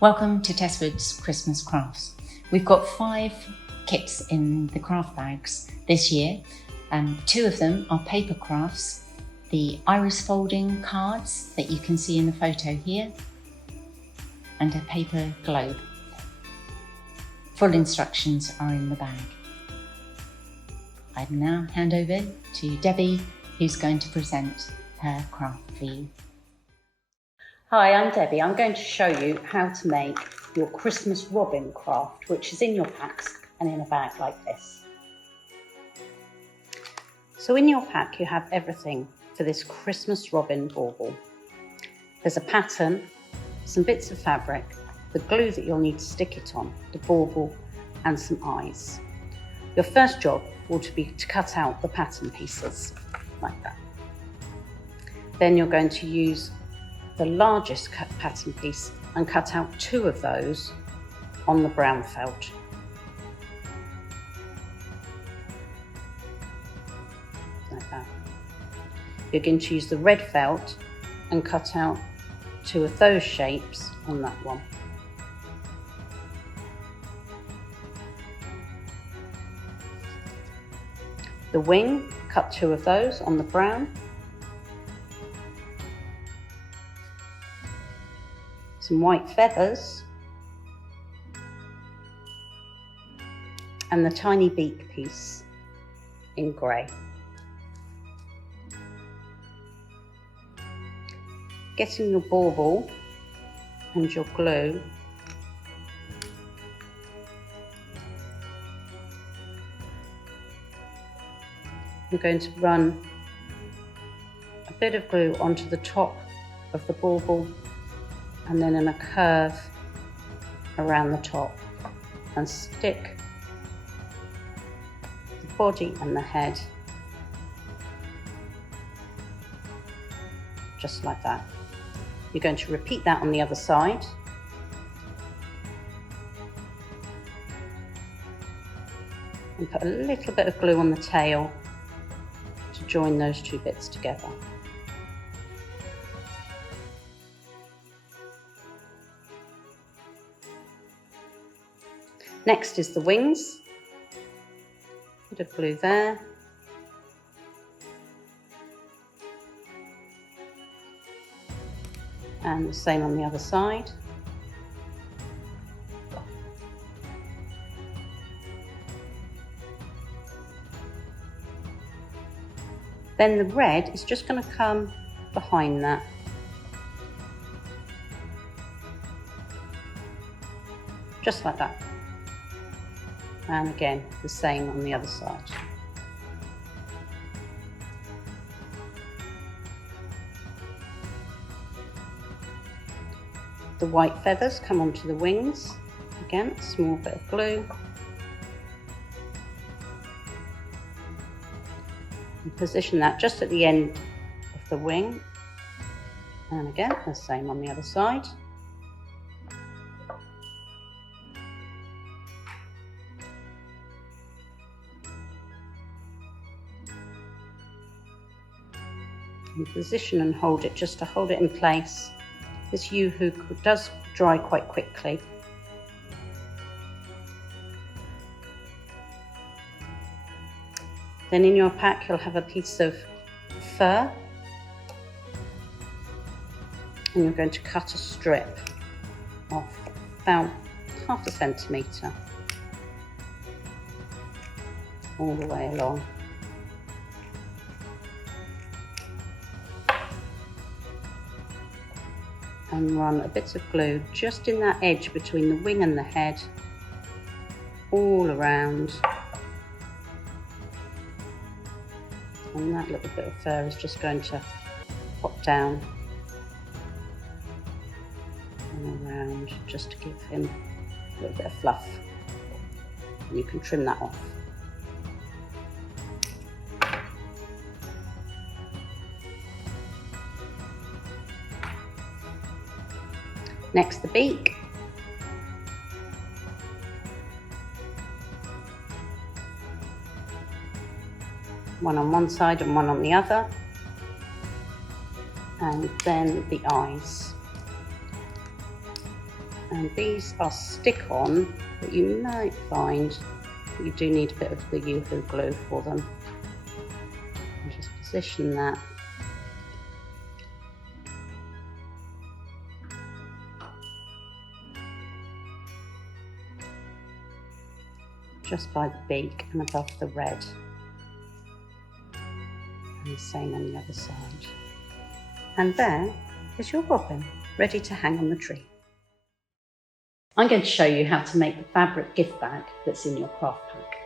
Welcome to Tesswood's Christmas Crafts. We've got 5 kits in the craft bags this year. 2 of them are paper crafts, the iris folding cards that you can see in the photo here, and a paper globe. Full instructions are in the bag. I'd now hand over to Debbie, who's going to present her craft for you. Hi, I'm Debbie. I'm going to show you how to make your Christmas robin craft, which is in your packs and in a bag like this. So in your pack you have everything for this Christmas robin bauble. There's a pattern, some bits of fabric, the glue that you'll need to stick it on, the bauble and some eyes. Your first job will be to cut out the pattern pieces like that. Then you're going to use the largest pattern piece and cut out 2 of those on the brown felt. Like that. You're going to use the red felt and cut out 2 of those shapes on that one. The wing, cut 2 of those on the brown. Some white feathers and the tiny beak piece in grey. Getting your bauble and your glue, you're going to run a bit of glue onto the top of the bauble and then in a curve around the top, and stick the body and the head just like that. You're going to repeat that on the other side. And put a little bit of glue on the tail to join those 2 bits together. Next is the wings. Bit of glue there. And the same on the other side. Then the red is just going to come behind that. Just like that. And again, the same on the other side. The white feathers come onto the wings. Again, a small bit of glue. And position that just at the end of the wing. And again, the same on the other side. And position and hold it just to hold it in place. This U-hook does dry quite quickly. Then in your pack you'll have a piece of fur, and you're going to cut a strip off about ½ centimetre all the way along. And run a bit of glue just in that edge between the wing and the head, all around. And that little bit of fur is just going to pop down and around just to give him a little bit of fluff. And you can trim that off. Next, the beak. One on one side and one on the other. And then the eyes. And these are stick-on, but you might find you do need a bit of the Yoo-hoo glue for them. And just position that. Just by the beak and above the red. And the same on the other side. And there is your robin, ready to hang on the tree. I'm going to show you how to make the fabric gift bag that's in your craft pack.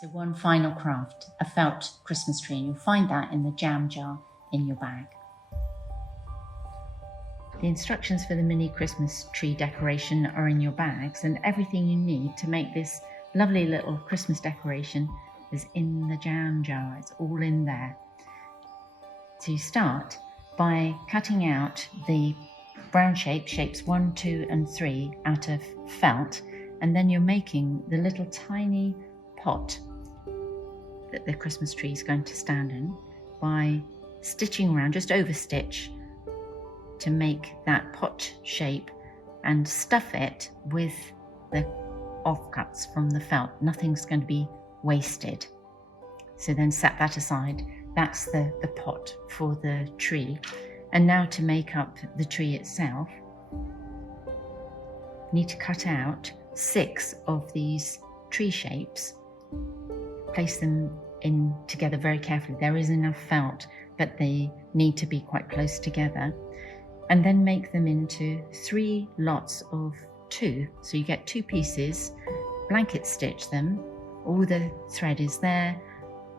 So one final craft, a felt Christmas tree, and you'll find that in the jam jar in your bag. The instructions for the mini Christmas tree decoration are in your bags, and everything you need to make this lovely little Christmas decoration is in the jam jar. It's all in there. So you start by cutting out the brown shapes 1, 2 and 3 out of felt, and then you're making the little tiny pot that the Christmas tree is going to stand in by stitching around, just over stitch, to make that pot shape and stuff it with the offcuts from the felt. Nothing's going to be wasted. So then set that aside. That's the pot for the tree. And now to make up the tree itself, you need to cut out 6 of these tree shapes. Place them in together very carefully. There is enough felt, but they need to be quite close together. And then make them into 3 lots of 2. So you get 2 pieces, blanket stitch them, all the thread is there.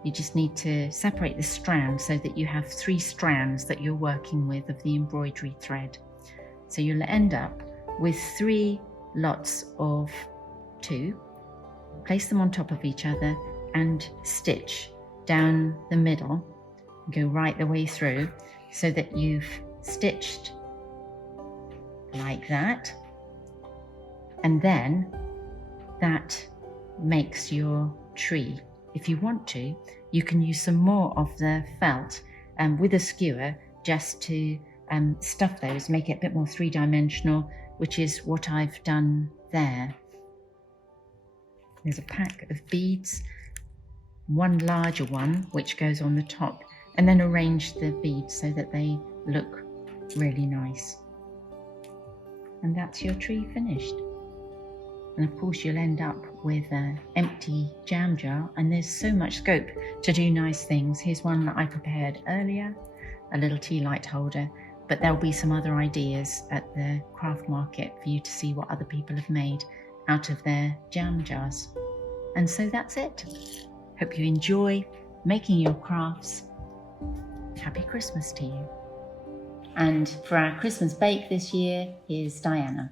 You just need to separate the strands so that you have 3 strands that you're working with of the embroidery thread. So you'll end up with 3 lots of 2, place them on top of each other and stitch down the middle, go right the way through so that you've stitched like that, and then that makes your tree. If you want to, you can use some more of the felt with a skewer just to stuff those, make it a bit more 3-dimensional, which is what I've done there. There's a pack of beads, one larger one which goes on the top, and then arrange the beads so that they look really nice. And that's your tree finished. And of course you'll end up with an empty jam jar, and there's so much scope to do nice things. Here's one that I prepared earlier, a little tea light holder, but there'll be some other ideas at the craft market for you to see what other people have made out of their jam jars. And so that's it. Hope you enjoy making your crafts. Happy Christmas to you. And for our Christmas bake this year, here's Diana.